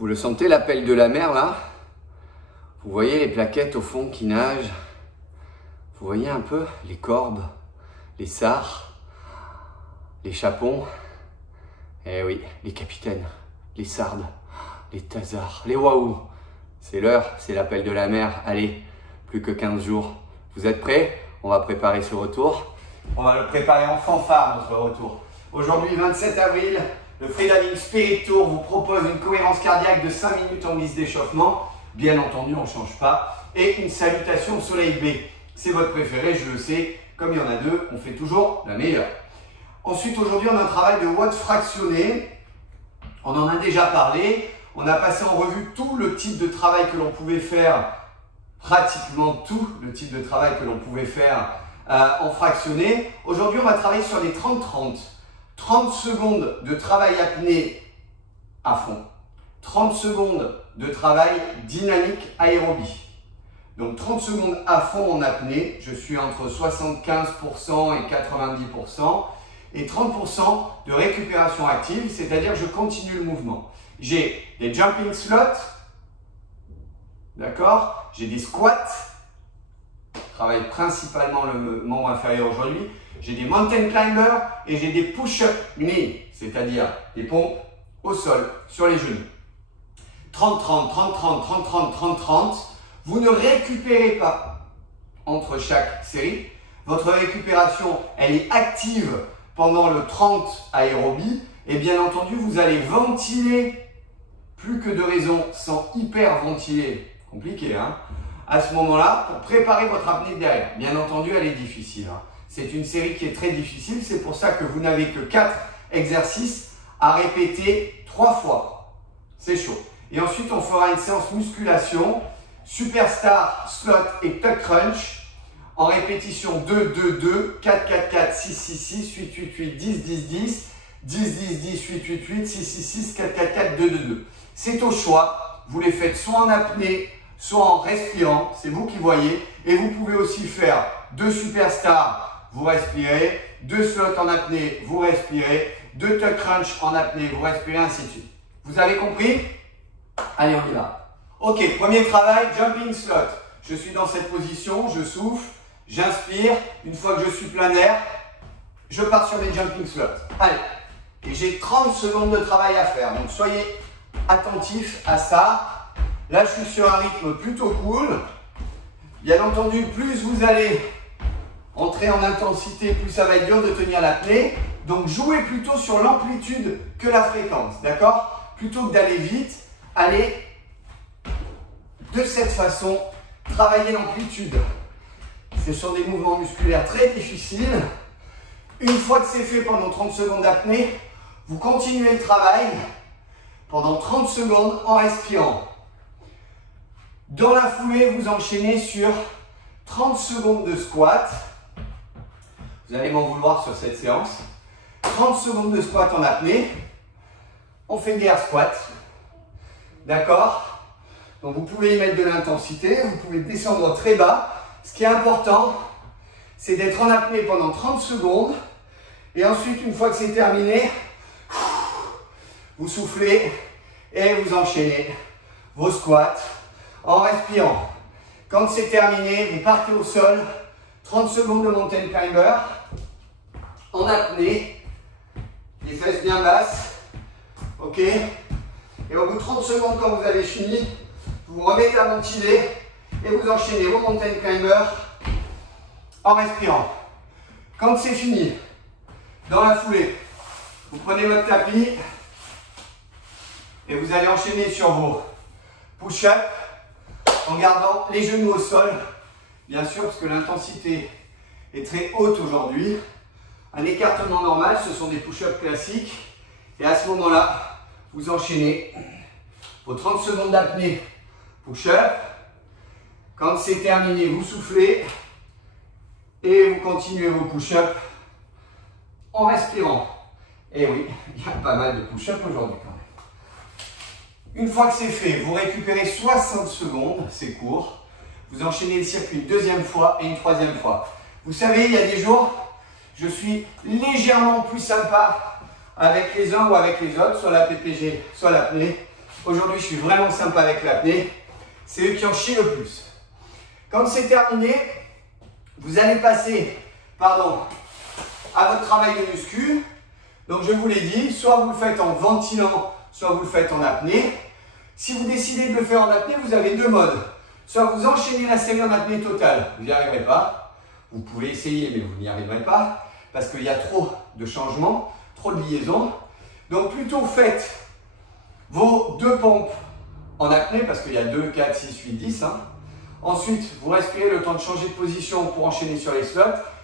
Vous le sentez, l'appel de la mer là? Vous voyez les plaquettes au fond qui nagent? Vous voyez un peu les corbes, les sars, les chapons? Eh oui, les capitaines, les sardes, les tazards, les waouh. C'est l'heure, c'est l'appel de la mer. Allez, plus que 15 jours. Vous êtes prêts? On va préparer ce retour. On va le préparer en fanfare, notre retour. Aujourd'hui, 27 avril, le Freediving Spirit Tour vous propose une cohérence cardiaque de 5 minutes en guise d'échauffement. Bien entendu, on ne change pas. Et une salutation au soleil B. C'est votre préféré, je le sais. Comme il y en a deux, on fait toujours la meilleure. Ensuite, aujourd'hui, on a un travail de watts fractionnés. On en a déjà parlé. On a passé en revue tout le type de travail que l'on pouvait faire, pratiquement tout le type de travail que l'on pouvait faire en fractionné. Aujourd'hui, on va travailler sur les 30-30. 30 secondes de travail apné à fond. 30 secondes de travail dynamique aérobie. Donc 30 secondes à fond en apnée, je suis entre 75% et 90%. Et 30% de récupération active, c'est-à-dire je continue le mouvement. J'ai des jumping slots, d'accord? J'ai des squats, je travaille principalement le membre inférieur aujourd'hui. J'ai des mountain climbers et j'ai des push-up knee, c'est-à-dire des pompes au sol, sur les genoux. 30-30, 30-30, 30-30, 30-30. Vous ne récupérez pas entre chaque série. Votre récupération, elle est active pendant le 30 aérobie. Et bien entendu, vous allez ventiler, plus que de raison, sans hyperventiler. Compliqué, hein? À ce moment-là, pour préparer votre apnée de derrière. Bien entendu, elle est difficile, hein. C'est une série qui est très difficile. C'est pour ça que vous n'avez que 4 exercices à répéter 3 fois. C'est chaud. Et ensuite, on fera une séance musculation, superstar, slot et tuck crunch en répétition 2, 2, 2, 4, 4, 4, 6, 6, 6, 8, 8, 8, 10, 10, 10, 10, 10, 10, 8, 8, 8, 6, 6, 6, 4, 4, 4, 2, 2, 2. C'est au choix. Vous les faites soit en apnée, soit en respirant. C'est vous qui voyez. Et vous pouvez aussi faire 2 superstars, vous respirez, 2 slots en apnée, vous respirez, 2 tuck crunch en apnée, vous respirez, ainsi de suite. Vous avez compris? Allez, on y va. Ok, premier travail, jumping slot. Je suis dans cette position, je souffle, j'inspire. Une fois que je suis plein d'air, je pars sur mes jumping slots. Allez, et j'ai 30 secondes de travail à faire. Donc, soyez attentifs à ça. Là, je suis sur un rythme plutôt cool. Bien entendu, plus vous allez entrer en intensité, plus ça va être dur de tenir l'apnée. Donc, jouez plutôt sur l'amplitude que la fréquence, d'accord? Plutôt que d'aller vite, allez de cette façon, travailler l'amplitude. Ce sont des mouvements musculaires très difficiles. Une fois que c'est fait pendant 30 secondes d'apnée, vous continuez le travail pendant 30 secondes en respirant. Dans la foulée, vous enchaînez sur 30 secondes de squat. Vous allez m'en vouloir sur cette séance. 30 secondes de squat en apnée. On fait une air squat. D'accord? Donc vous pouvez y mettre de l'intensité, vous pouvez descendre très bas. Ce qui est important, c'est d'être en apnée pendant 30 secondes. Et ensuite, une fois que c'est terminé, vous soufflez et vous enchaînez vos squats en respirant. Quand c'est terminé, vous partez au sol. 30 secondes de mountain climber en apnée. Les fesses bien basses. Ok? Et au bout de 30 secondes, quand vous avez fini, vous remettez à ventiler et vous enchaînez vos mountain climbers en respirant. Quand c'est fini, dans la foulée, vous prenez votre tapis et vous allez enchaîner sur vos push-ups en gardant les genoux au sol, bien sûr, parce que l'intensité est très haute aujourd'hui. Un écartement normal, ce sont des push-ups classiques. Et à ce moment-là, vous enchaînez vos 30 secondes d'apnée push-up. Quand c'est terminé, vous soufflez et vous continuez vos push-ups en respirant. Et oui, il y a pas mal de push-ups aujourd'hui quand même. Une fois que c'est fait, vous récupérez 60 secondes, c'est court. Vous enchaînez le circuit une deuxième fois et une troisième fois. Vous savez, il y a des jours, je suis légèrement plus sympa avec les uns ou avec les autres, soit la PPG, soit l'apnée. Aujourd'hui, je suis vraiment sympa avec l'apnée. C'est eux qui en chient le plus. Quand c'est terminé, vous allez passer, à votre travail de muscu. Donc, je vous l'ai dit, soit vous le faites en ventilant, soit vous le faites en apnée. Si vous décidez de le faire en apnée, vous avez deux modes. Soit vous enchaînez la série en apnée totale, vous n'y arriverez pas. Vous pouvez essayer, mais vous n'y arriverez pas parce qu'il y a trop de changements, trop de liaisons. Donc plutôt faites vos deux pompes en apnée parce qu'il y a 2, 4, 6, 8, 10. Ensuite, vous respirez le temps de changer de position pour enchaîner sur les slots.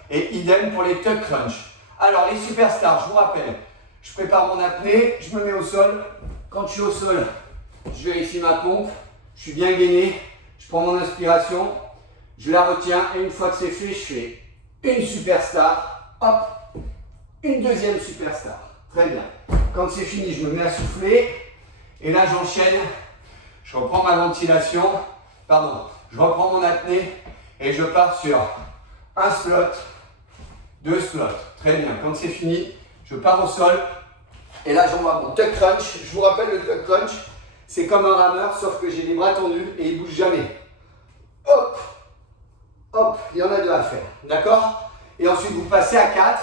Et idem pour les tuck crunch. Alors les superstars, je vous rappelle, je prépare mon apnée, je me mets au sol. Quand je suis au sol, je vérifie ma pompe, je suis bien gainé, je prends mon inspiration, je la retiens et une fois que c'est fait, je fais une superstar, hop, une deuxième superstar. Très bien. Quand c'est fini, je me mets à souffler et là j'enchaîne, je reprends ma ventilation, je reprends mon apnée et je pars sur un slot, deux slots. Très bien. Quand c'est fini, je pars au sol et là j'envoie mon tuck crunch. Je vous rappelle, le tuck crunch, c'est comme un rameur, sauf que j'ai les bras tendus et il ne bouge jamais. Hop, hop, il y en a deux à faire. D'accord? Et ensuite, vous passez à 4.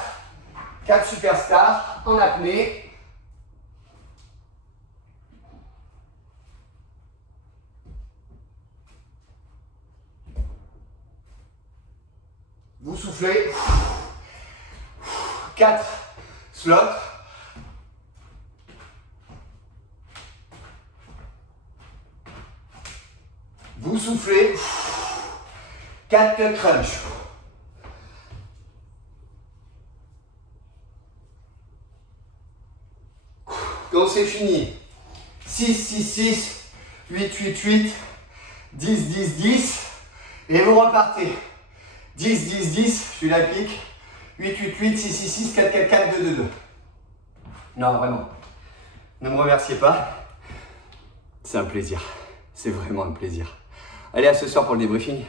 4 superstars en apnée. Vous soufflez. 4 slots. Vous soufflez. 4 tuck crunch. Quand c'est fini, 6, 6, 6, 8, 8, 8, 10, 10, 10. Et vous repartez. 10, 10, 10, je suis la pique. 8, 8, 8, 6, 6, 6, 4, 4, 4, 2, 2, 2. Non, vraiment. Ne me remerciez pas. C'est un plaisir. C'est vraiment un plaisir. Allez, à ce soir pour le débriefing.